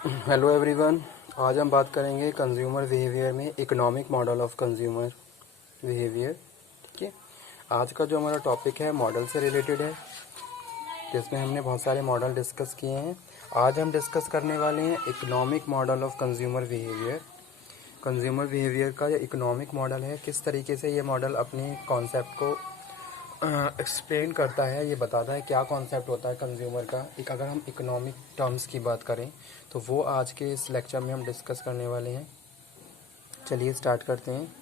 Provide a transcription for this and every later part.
Hello everyone. आज हम बात करेंगे कंज्यूमर बिहेवियर में economic model of consumer behaviour. ठीक है, आज का जो हमारा टॉपिक है मॉडल से रिलेटेड है, जिसमें हमने बहुत सारे मॉडल डिस्कस किए हैं। आज हम डिस्कस करने वाले हैं economic model of consumer behaviour. Consumer behaviour का जो इकोनॉमिक मॉडल है, किस तरीके से ये मॉडल अपने कॉन्सेप्ट को एक्सप्लेन करता है, ये बताता है क्या कॉन्सेप्ट होता है कंज्यूमर का। एक अगर हम इकोनॉमिक टर्म्स की बात करें तो वो आज के इस लेक्चर में हम डिस्कस करने वाले हैं। चलिए स्टार्ट करते हैं।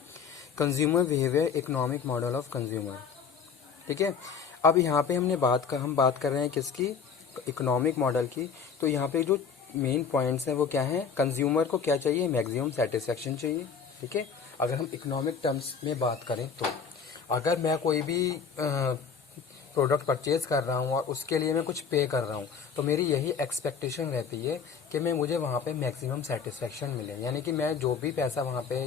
Consumer behaviour economic model of consumer. ठीक है, अब यहाँ पे हम बात कर रहे हैं किसकी, इकोनॉमिक मॉडल की। तो यहाँ पे जो मेन पॉइंट्स हैं वो क्या हैं, कंज्यूमर को क्या चाहिए, मैक्सिमम सेटिस्फेक्शन चाहिए। ठीक है, अगर हम इकोनॉमिक टर्म्स में बात करें तो अगर मैं कोई भी प्रोडक्ट परचेज कर रहा हूँ और उसके लिए मैं कुछ पे कर रहा हूँ, तो मेरी यही एक्सपेक्टेशन रहती है कि मैं मुझे वहाँ पे मैक्सिमम सेटिस्फेक्शन मिले, यानी कि मैं जो भी पैसा वहाँ पे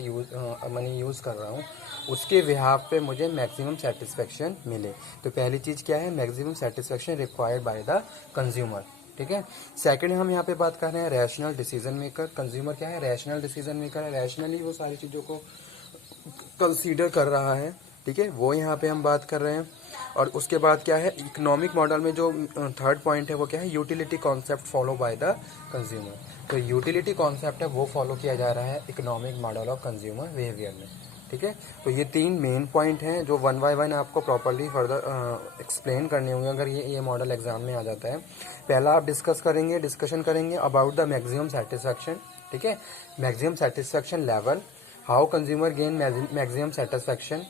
मनी यूज़ कर रहा हूँ उसके बिहाफ पे मुझे मैक्सिमम सेटिस्फेक्शन मिले। तो पहली चीज़ क्या है, maximum satisfaction required by the consumer. ठीक है, सेकंड हम यहाँ पे बात कर रहे हैं रैशनल डिसीजन मेकर। कंज्यूमर क्या है, रैशनल डिसीजन मेकर है, रैशनली वो सारी चीज़ों को कंसीडर कर रहा है। ठीक है, वो यहाँ पे हम बात कर रहे हैं। और उसके बाद क्या है, इकोनॉमिक मॉडल में जो थर्ड पॉइंट है वो क्या है, utility concept follow by the consumer. तो यूटिलिटी कॉन्सेप्ट है वो फॉलो किया जा रहा है economic model of consumer behaviour में। ठीक है, तो ये तीन मेन पॉइंट हैं जो वन बाय वन आपको प्रॉपर्ली फर्दर एक्सप्लेन करने होंगे अगर ये मॉडल एग्जाम में आ जाता है। पहला आप डिस्कशन करेंगे अबाउट द मैक्सिमम सेटिस्फैक्शन। ठीक है, maximum satisfaction level, how consumer gain maximum satisfaction,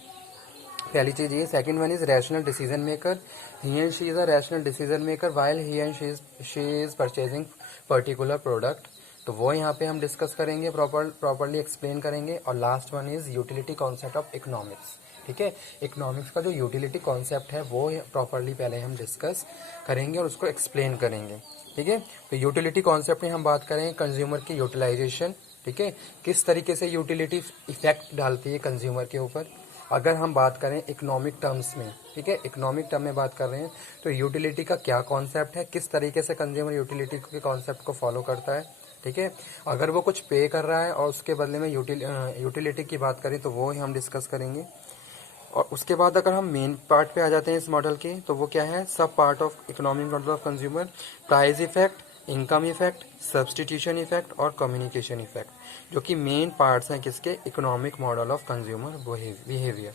पहली चीज ये। Second one is rational decision maker, he and she is a rational decision maker while he and she is purchasing particular product. तो वो यहाँ पे हम डिस्कस करेंगे, properly explain करेंगे। और last one is utility concept of economics. ठीक है, इकोनॉमिक्स का जो यूटिलिटी कॉन्सेप्ट है वो प्रॉपरली पहले हम डिस्कस करेंगे और उसको एक्सप्लेन करेंगे। ठीक है, तो यूटिलिटी कॉन्सेप्ट में हम बात करें कंज्यूमर की यूटिलाइजेशन। ठीक है, किस तरीके से यूटिलिटी इफेक्ट डालती है कंज्यूमर के ऊपर। अगर हम बात करें इकोनॉमिक टर्म्स में, ठीक है, इकोनॉमिक टर्म में बात कर रहे हैं तो यूटिलिटी का क्या कॉन्सेप्ट है, किस तरीके से कंज्यूमर यूटिलिटी के कॉन्सेप्ट को फॉलो करता है। ठीक है, अगर वो कुछ पे कर रहा है और उसके बदले में यूटिलिटी की बात करें तो वो ही हम डिस्कस करेंगे। और उसके बाद अगर हम मेन पार्ट पे आ जाते हैं इस मॉडल के, तो वो क्या है, सब part of economic model of consumer, price effect, income effect, substitution effect और कम्युनिकेशन इफेक्ट, जो कि मेन पार्ट्स हैं किसके, economic model of consumer behaviour.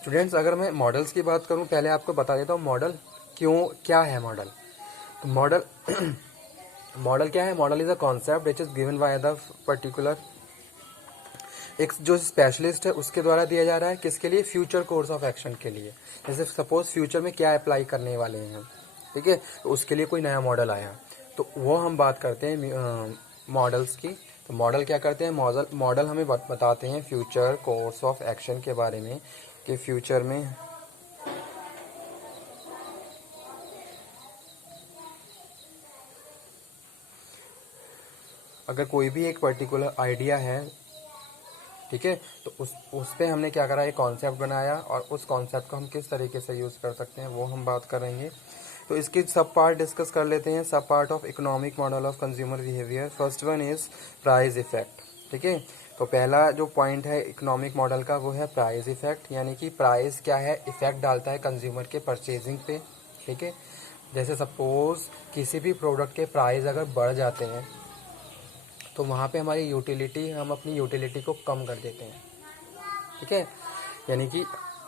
Students, अगर मैं मॉडल्स की बात करूं, पहले आपको बता देता हूं मॉडल क्या है मॉडल। तो मॉडल मॉडल क्या है, model is a concept which is given by the particular, एक जो स्पेशलिस्ट है उसके द्वारा दिया जा रहा है, किसके लिए, फ्यूचर कोर्स ऑफ एक्शन के लिए। जैसे सपोज फ्यूचर में क्या अप्लाई करने वाले हैं हम, ठीक है, तो उसके लिए कोई नया मॉडल आया तो वो हम बात करते हैं मॉडल्स की। तो मॉडल क्या करते हैं, मॉडल हमें बताते हैं फ्यूचर कोर्स ऑफ एक्शन के बारे में, कि फ्यूचर में अगर कोई भी एक पर्टिकुलर आइडिया है, ठीक है, तो उस पे हमने क्या करा, एक कॉन्सेप्ट बनाया और उस कॉन्सेप्ट को हम किस तरीके से यूज़ कर सकते हैं वो हम बात करेंगे। तो इसके सब पार्ट डिस्कस कर लेते हैं, सब part of economic model of consumer behaviour. First one is price effect. ठीक है, तो पहला जो पॉइंट है इकोनॉमिक मॉडल का वो है प्राइस इफेक्ट, यानी कि प्राइस क्या है, इफेक्ट डालता है कंज्यूमर के परचेजिंग पे। ठीक है, जैसे सपोज किसी भी प्रोडक्ट के प्राइस अगर बढ़ जाते हैं तो वहाँ पे हम अपनी यूटिलिटी को कम कर देते हैं। ठीक है, यानी कि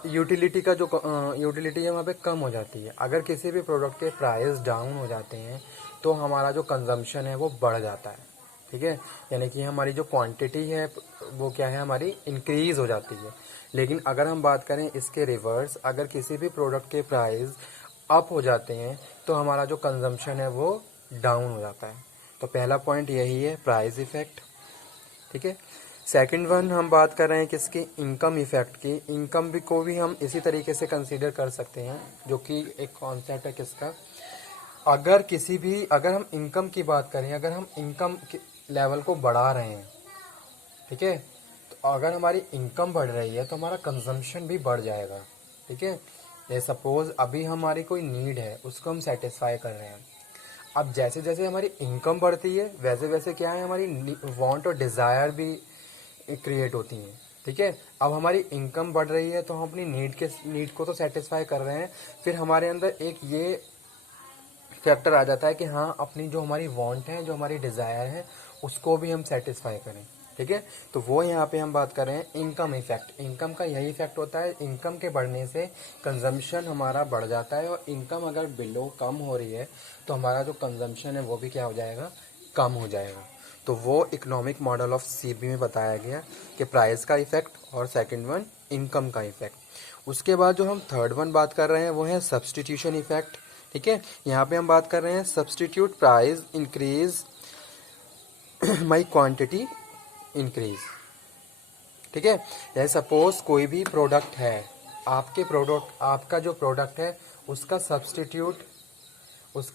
यूटिलिटी है वहाँ पे कम हो जाती है। अगर किसी भी प्रोडक्ट के प्राइस डाउन हो जाते हैं तो हमारा जो कंजम्पशन है वो बढ़ जाता है। ठीक है, यानी कि हमारी जो क्वांटिटी है वो क्या है, हमारी इंक्रीज हो जाती है। लेकिन अगर हम बात करें इसके रिवर्स, अगर किसी भी प्रोडक्ट के प्राइस अप हो जाते हैं तो हमारा जो कंजम्पशन है वो डाउन हो जाता है। तो पहला पॉइंट यही है, प्राइस इफेक्ट। ठीक है, सेकंड वन हम बात कर रहे हैं किसकी, इनकम इफेक्ट की। इनकम को भी हम इसी तरीके से कंसीडर कर सकते हैं, जो कि एक कॉन्सेप्ट है किसका, अगर हम इनकम की बात करें, अगर हम इनकम लेवल को बढ़ा रहे हैं, ठीक है, तो अगर हमारी इनकम बढ़ रही है तो हमारा कंजम्पशन भी बढ़ जाएगा। ठीक है, जैसे सपोज अभी हमारी कोई नीड है उसको हम सेटिस्फाई कर रहे हैं, अब जैसे जैसे हमारी इनकम बढ़ती है वैसे वैसे क्या है, हमारी वांट और डिज़ायर भी क्रिएट होती हैं। ठीक है, अब हमारी इनकम बढ़ रही है तो हम अपनी नीड को तो सेटिस्फाई कर रहे हैं, फिर हमारे अंदर एक ये फैक्टर आ जाता है कि हाँ, अपनी जो हमारी वांट है, जो हमारी डिज़ायर है, उसको भी हम सेटिस्फाई करें। ठीक है, तो वो यहाँ पे हम बात कर रहे हैं इनकम इफेक्ट। इनकम का यही इफेक्ट होता है, इनकम के बढ़ने से कंजम्पशन हमारा बढ़ जाता है, और इनकम अगर बिलो कम हो रही है तो हमारा जो कंजम्पशन है वो भी क्या हो जाएगा, कम हो जाएगा। तो वो इकोनॉमिक मॉडल ऑफ सीबी में बताया गया कि प्राइस का इफेक्ट और सेकंड वन इनकम का इफेक्ट। उसके बाद जो हम थर्ड वन बात कर रहे हैं वो है सब्सटीट्यूशन इफेक्ट। ठीक है, यहाँ पे हम बात कर रहे हैं substitute price increase my quantity increase. ठीक है, जैसे सपोज कोई भी प्रोडक्ट है, आपका जो प्रोडक्ट है उसका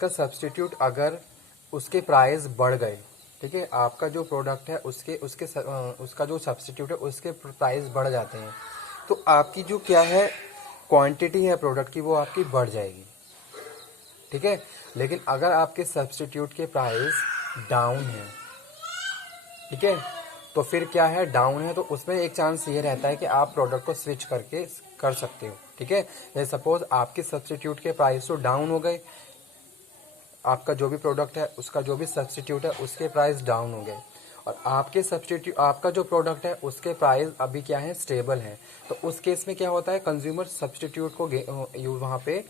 सब्सटीट्यूट अगर उसके प्राइस बढ़ गए, ठीक है, आपका जो प्रोडक्ट है उसका जो सब्सटीट्यूट है उसके प्राइस बढ़ जाते हैं, तो आपकी जो क्या है क्वांटिटी है प्रोडक्ट की वो आपकी बढ़ जाएगी। ठीक है, लेकिन अगर आपके सब्सटीट्यूट के प्राइस डाउन है, ठीक है, तो फिर क्या है, डाउन है तो उसमें एक चांस ये रहता है कि आप प्रोडक्ट को स्विच करके कर सकते हो। ठीक है, जैसे सपोज आपके सब्सटीट्यूट के प्राइस तो डाउन हो गए, आपका जो भी प्रोडक्ट है उसका जो भी सब्सटीट्यूट है उसके प्राइस डाउन हो गए, और आपका जो प्रोडक्ट है उसके प्राइस अभी क्या है, स्टेबल है, तो उस केस में क्या होता है, कंज्यूमर सब्सटीट्यूट को वहाँ पे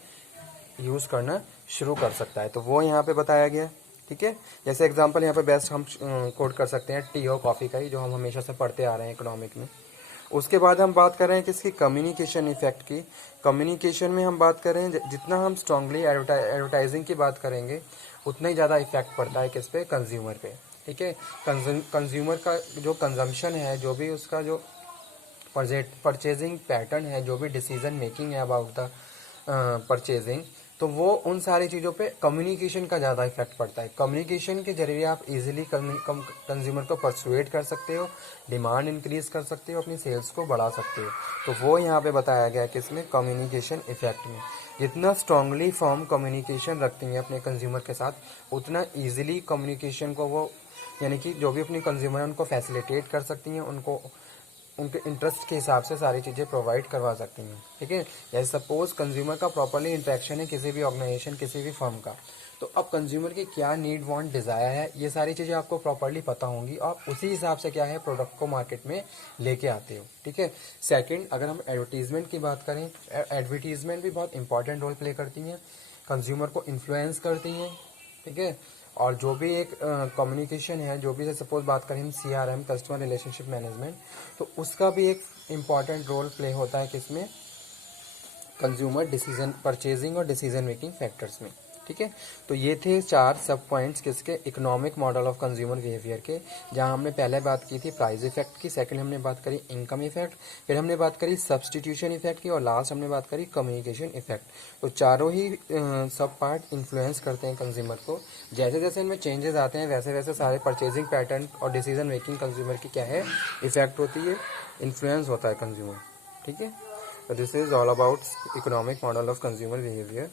यूज़ करना शुरू कर सकता है। तो वो यहाँ पे बताया गया। ठीक है, जैसे एग्जांपल यहाँ पे बेस्ट हम कोट कर सकते हैं टी और कॉफ़ी का ही, जो हम हमेशा से पढ़ते आ रहे हैं इकोनॉमिक में। उसके बाद हम बात कर रहे हैं किसकी, कम्युनिकेशन इफेक्ट की। कम्युनिकेशन में हम बात कर रहे हैं जितना हम स्ट्रांगली एडवर्टाइजिंग की बात करेंगे उतना ही ज़्यादा इफेक्ट पड़ता है किस पे, कंज्यूमर पे। ठीक है, कंज्यूमर का जो कंजम्पशन है, जो भी उसका जो परचेजिंग पैटर्न है, जो भी डिसीजन मेकिंग है अबाउट द परचेजिंग, तो वो उन सारी चीज़ों पे कम्युनिकेशन का ज़्यादा इफेक्ट पड़ता है। कम्युनिकेशन के जरिए आप इजीली कंज्यूमर को परसुएट कर सकते हो, डिमांड इंक्रीज कर सकते हो, अपनी सेल्स को बढ़ा सकते हो। तो वो यहाँ पे बताया गया है कि इसमें कम्युनिकेशन इफेक्ट में जितना स्ट्रांगली फर्म कम्युनिकेशन रखती हैं अपने कंज्यूमर के साथ, उतना ईजिली कम्युनिकेशन को वो, यानी कि जो भी अपनी कंज्यूमर है उनको फैसिलिटेट कर सकती हैं, उनको उनके इंटरेस्ट के हिसाब से सारी चीज़ें प्रोवाइड करवा सकती हैं। ठीक है, जैसे सपोज कंज्यूमर का प्रॉपर्ली इंटरेक्शन है किसी भी ऑर्गेनाइजेशन, किसी भी फर्म का, तो अब कंज्यूमर की क्या नीड वांट डिज़ायर है, ये सारी चीज़ें आपको प्रॉपर्ली पता होंगी, और उसी हिसाब से क्या है प्रोडक्ट को मार्केट में लेके आते हो। ठीक है, सेकंड, अगर हम एडवर्टीजमेंट की बात करें, एडवर्टीजमेंट भी बहुत इंपॉर्टेंट रोल प्ले करती हैं, कंज्यूमर को इन्फ्लुएंस करती हैं। ठीक है, और जो भी एक कम्युनिकेशन है, जो भी सपोज बात करें हम CRM, कस्टमर रिलेशनशिप मैनेजमेंट, तो उसका भी एक इम्पॉर्टेंट रोल प्ले होता है किसमें, कंज्यूमर डिसीजन परचेजिंग और डिसीजन मेकिंग फैक्टर्स में। ठीक है, तो ये थे 4 सब पॉइंट्स किसके, economic model of consumer behaviour के, जहां हमने पहले बात की थी प्राइस इफेक्ट की, सेकंड हमने बात करी इनकम इफेक्ट, फिर हमने बात करी सब्सटीट्यूशन इफेक्ट की, और लास्ट हमने बात करी कम्युनिकेशन इफेक्ट। तो चारों ही सब पार्ट इन्फ्लुएंस करते हैं कंज्यूमर को। जैसे जैसे इनमें चेंजेस आते हैं वैसे वैसे सारे परचेजिंग पैटर्न और डिसीजन मेकिंग कंज्यूमर की क्या है, इफेक्ट होती है, इन्फ्लुएंस होता है कंज्यूमर। ठीक है, so this is all about economic model of consumer behavior.